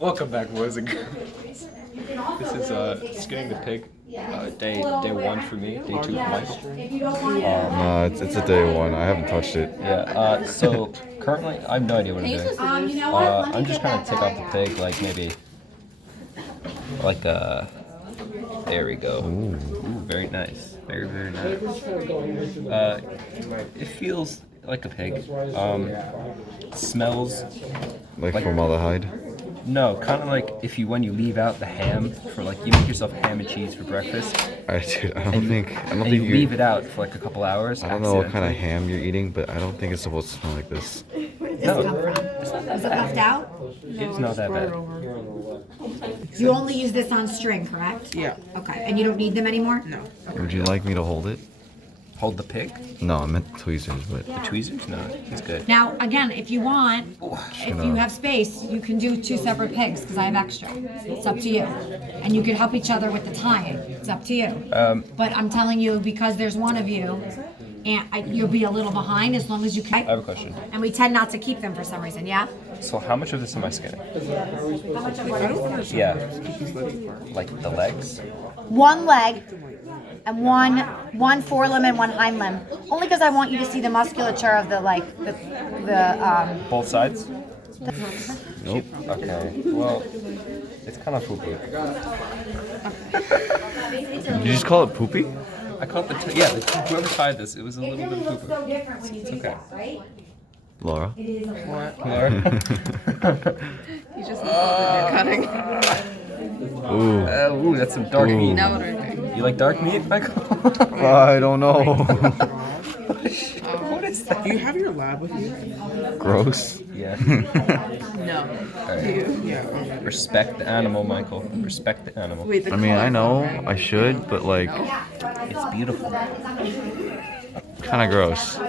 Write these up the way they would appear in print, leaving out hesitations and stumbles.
Welcome back, boys and girls. This is skinning the pig. Day one for me. Day two for Michael. No, it's a day one. I haven't touched it. Yeah. So currently, I have no idea what I'm doing. I'm just trying to take out the pig, like maybe, like there we go. Ooh, very nice. Very nice. It feels like a pig. Smells Like formaldehyde. No, kind of like when you leave out the ham for like you make yourself ham and cheese for breakfast. Dude, I don't think you leave it out for like a couple hours. I don't know what kind of ham you're eating, but I don't think it's supposed to smell like this. No, Was it left out? it's not that bad. You only use this on string, correct? Yeah. Okay, and you don't need them anymore? No. Would you like me to hold it? Hold the pig? No, I meant tweezers, but The tweezers? No, it's good. Now, again, if you want, if you have space, you can do 2 separate pigs because I have extra. It's up to you. And you can help each other with the tying. It's up to you. But I'm telling you, because there's one of you, and you'll be a little behind as long as you can. I have a question. And we tend not to keep them for some reason, yeah? So how much of this am I skinning? How much of it? Yeah. Like the legs? One leg and one forelimb and one hind limb. Only because I want you to see the musculature of the Both sides? nope. Okay. Well, it's kind of poopy. Did you just call it poopy? I caught whoever tied this, it was a little bit of poopy. It's okay. Laura? What? Laura? You just you're cutting. Ooh. That's some dark meat. Now what are you doing? You like dark meat, Michael? I don't know. What is that? Do you have your lab with you? Gross. Yeah. No. Alright. Do you? Yeah. Okay. Respect the animal, Michael. Respect the animal. Wait, the I mean, I collar. know I should, but like, It's beautiful. kind of gross. Do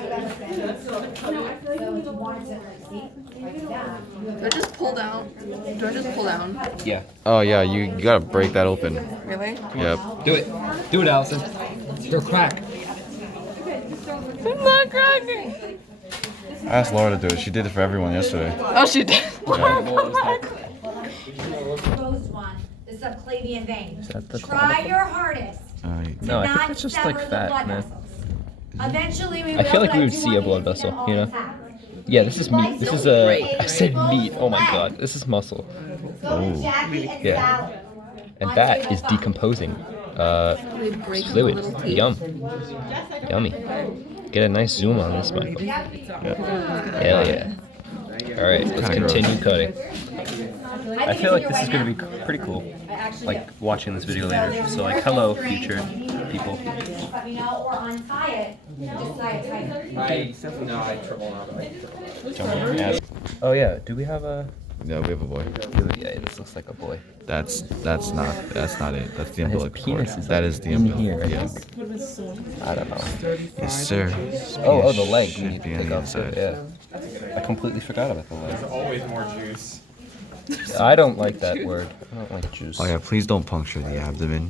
I just pull down? Do I just pull down? Yeah. Oh yeah, you gotta break that open. Really? Yep. Do it. Do it, Allison. You're crack. I'm not cracking. I asked Laura to do it. She did it for everyone yesterday. Oh, she did. Exposed one, the subclavian vein. that the Try your hardest. No, I think Not it's just sever like the fat, blood man. vessels. Eventually we I feel will, like but we would do see want a you blood to get vessel, them you all know? intact. Yeah, this is meat. This is I said meat. Oh my god. This is muscle. Yeah. And that is decomposing fluid. Yum. Yummy. Get a nice zoom on this, Michael. Hell yeah. Alright, let's continue cutting. I feel like this is going to be pretty cool. Like watching this video later. So like, hello, future people. Let me know or untie it. Just tie it tight. Oh yeah, do we have a... Yeah, we have a boy. Yeah, this looks like a boy. That's not it. That's the umbilical cord. penis is That like is the in here, umbilical. I Yeah. think. I don't know. Yes, sir. Oh, the leg we Should need to be on take the off too. inside. Yeah. I completely forgot about the leg. Always more juice. I don't like that word. I don't like juice. Oh yeah, please don't puncture the abdomen.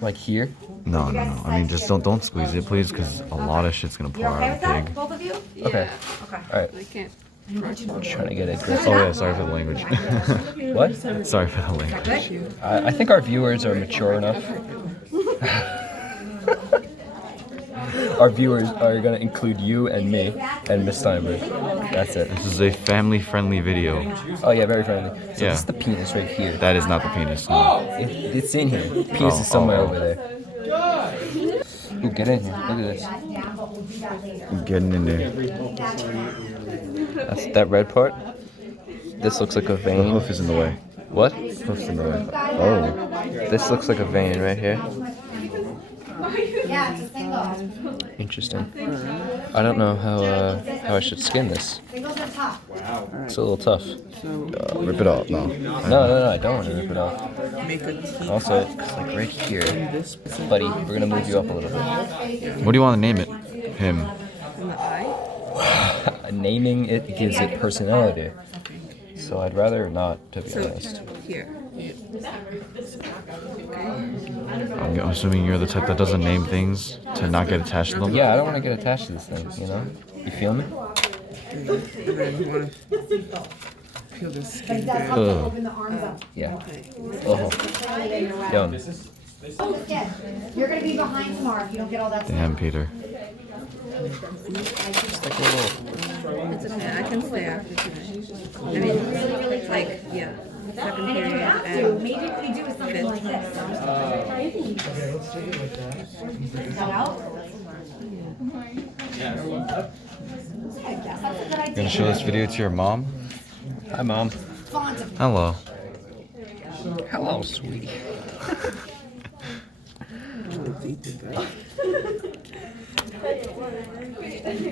Like here? No. I mean, just don't squeeze it, please, because a lot of shit's gonna pour You okay out with of the that, pig. both of you? Okay. Okay. Alright. I can't. I'm trying to get a grip. Oh yeah, sorry for the language. What? Sorry for the language. Good? I think our viewers are mature enough. Our viewers are gonna include you and me and Miss Steinberg. That's it. This is a family-friendly video. Oh yeah, very friendly. So Yeah. this is the penis right here. That is not the penis. No. It's in here. Penis is somewhere over there. Ooh, get in here. Look at this. I'm getting in there. That's that red part. This looks like a The vein. hoof is in the way. What? Hoof's in the way. Oh, this looks like a vein right here. Yeah, it's a single. Interesting. I don't know how I should skin this. Singles are tough. It's a little tough. Rip it off. No. No, I don't want to rip it off. Make a T Also, it's like right here, this buddy. We're gonna move you up a little bit. What do you want to name it? Him. in the eye. Naming it gives it personality. So I'd rather not, to be honest. Here. I'm assuming you're the type that doesn't name things to not get attached to them. Yeah, I don't want to get attached to this thing. You know? You feel me? And then you want to Peel the But skin it does good. help to open the arms up. Yeah. Okay. Oh, yum. Yeah. You're gonna be behind tomorrow if you don't get all that stuff. Damn, Peter. Just like a little. It's okay. I can stay after tonight. I mean, like, yeah. Second And if you period have to, and maybe what we do is something like this. Is that out? I guess that's a good idea. Gonna show this video to your mom? Hi, Mom. Font of Hello. Hello, sweetie.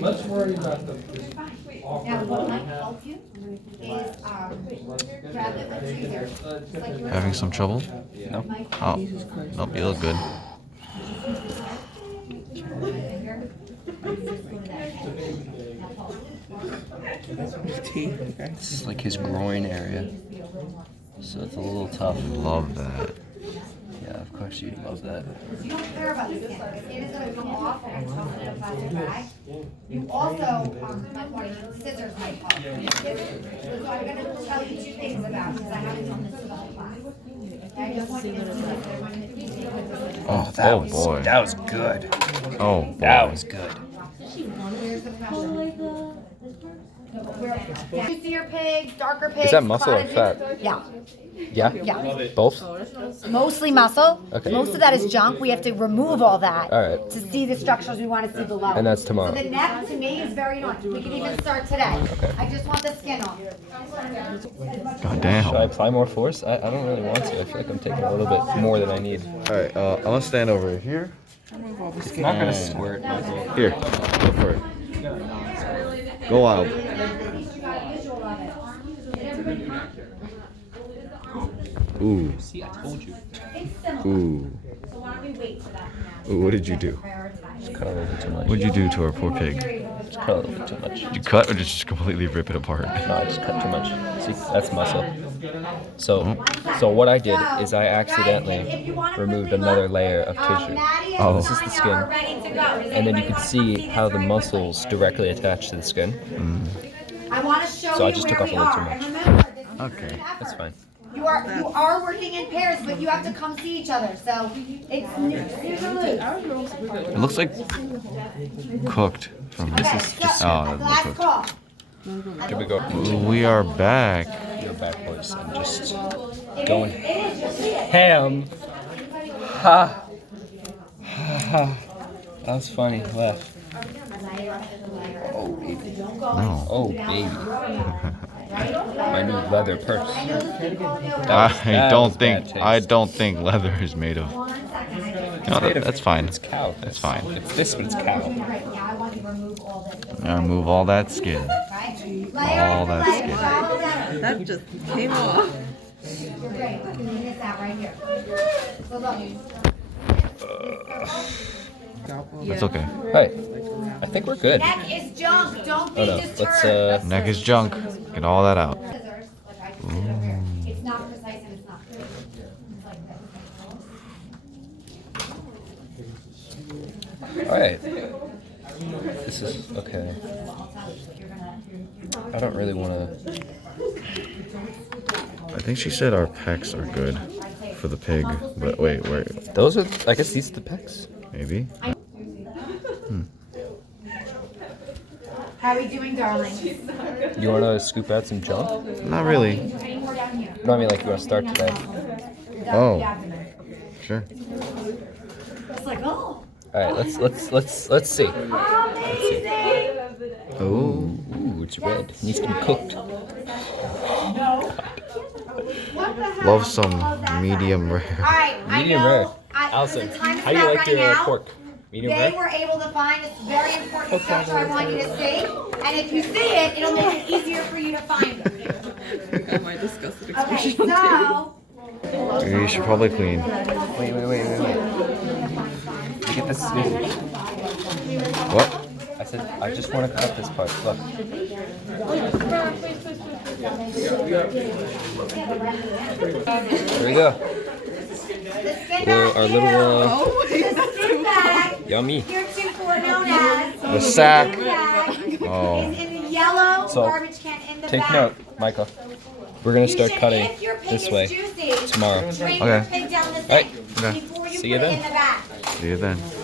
Let's worry about the. Now, what might help you is rather than here, just like you were Having some trouble? No. Oh. Nope, you look good. teeth. Okay. This is like his groin area. So it's a little tough. Love that. Yeah, of course you'd love that. You don't care about the skin. The skin is going to come off and it's in a plastic bag. You also might want to use scissors might help. So I'm going to tell you two things about it because I haven't done this for the whole class. I just want you to see that they're going to be Oh, boy. that was good. Oh, boy. That was good. Here's the pressure. Yeah. Juicier pigs, darker pigs. Is that muscle or clotted fat? pigs. Yeah. Yeah? Yeah. Both? Mostly muscle. Okay. Most of that is junk. We have to remove all that All right. to see the structures we want to see below. And that's tomorrow. So the neck to me is very normal. We can even start today. Okay. I just want the skin off. God Should I damn. apply more force? I don't really want to. I feel like I'm taking a little bit more than I need. Alright, I'm gonna stand over here. It's not gonna squirt, Michael. Here, go for it. Go wild. Ooh, See, I told you. ooh. So why don't we wait for that Ooh, what did you do? Just cut a little bit too much. What'd you do to our poor pig? Just cut a little bit too much. Did you cut or just completely rip it apart? No, I just cut too much. See, that's muscle. So what I did is I accidentally removed another layer of tissue. Oh. This is the skin. And then you can see how the muscles directly attach to the skin. I want to show So I you just where took off we a little too are. much. And remember, this is Okay. an effort. That's fine. You are working in pairs, but you have to come see each other. So it's snooze or lose. It looks like cooked from Okay, this. so, Oh, that last looks call. Here we go. cooked. We are back. Go backwards and just going ham. Ha. Ha. That was funny. Laugh. Oh baby. No. Oh baby. My new leather purse. I don't think leather is made of. No, that's fine. It's cow. That's fine. It's this, but it's cow. Right, yeah, I want you to remove all this. Remove all that skin. Right? All that Layer, skin. follow that. That just came off. You're great. Clean this out right here. So look. It's okay. Right. I think we're good. Neck is junk. Don't be Oh no. disturbed. Let's Neck is junk. Get all that out. Scissors, like I just did over here. It's not precise and it's not good. It's like this. all right. This is okay. I don't really want to. I think she said our pecs are good for the pig. But wait, Those are. I guess these are the pecs. maybe? How are we doing, darling? You want to scoop out some junk? Not really. Any more down here? No, I mean like you want to start today. Oh. The abdomen. Sure. It's like, oh. All right. Let's see. Amazing. Oh. Ooh, it's red. It needs to be cooked. What the hell? Love some Oh, that's medium All rare. right, Medium I know. rare. Allison, the time is how do you about like your running out. pork? Medium They rare. were able to find this very important structure I want you to see. And if you see it, it'll make it easier for you to find it. Got my disgusted Okay, expression. so. You should probably clean. Wait. You get this. What? I said I just want to cut this part. Look. Here we go. The skin Our little Oh The skin bag, yummy. heretofore known as The sack. skin bag, Oh. is in the yellow So, garbage can in the take note, Michael. We're gonna start cutting this way tomorrow. Okay. Right. See you then. See you then.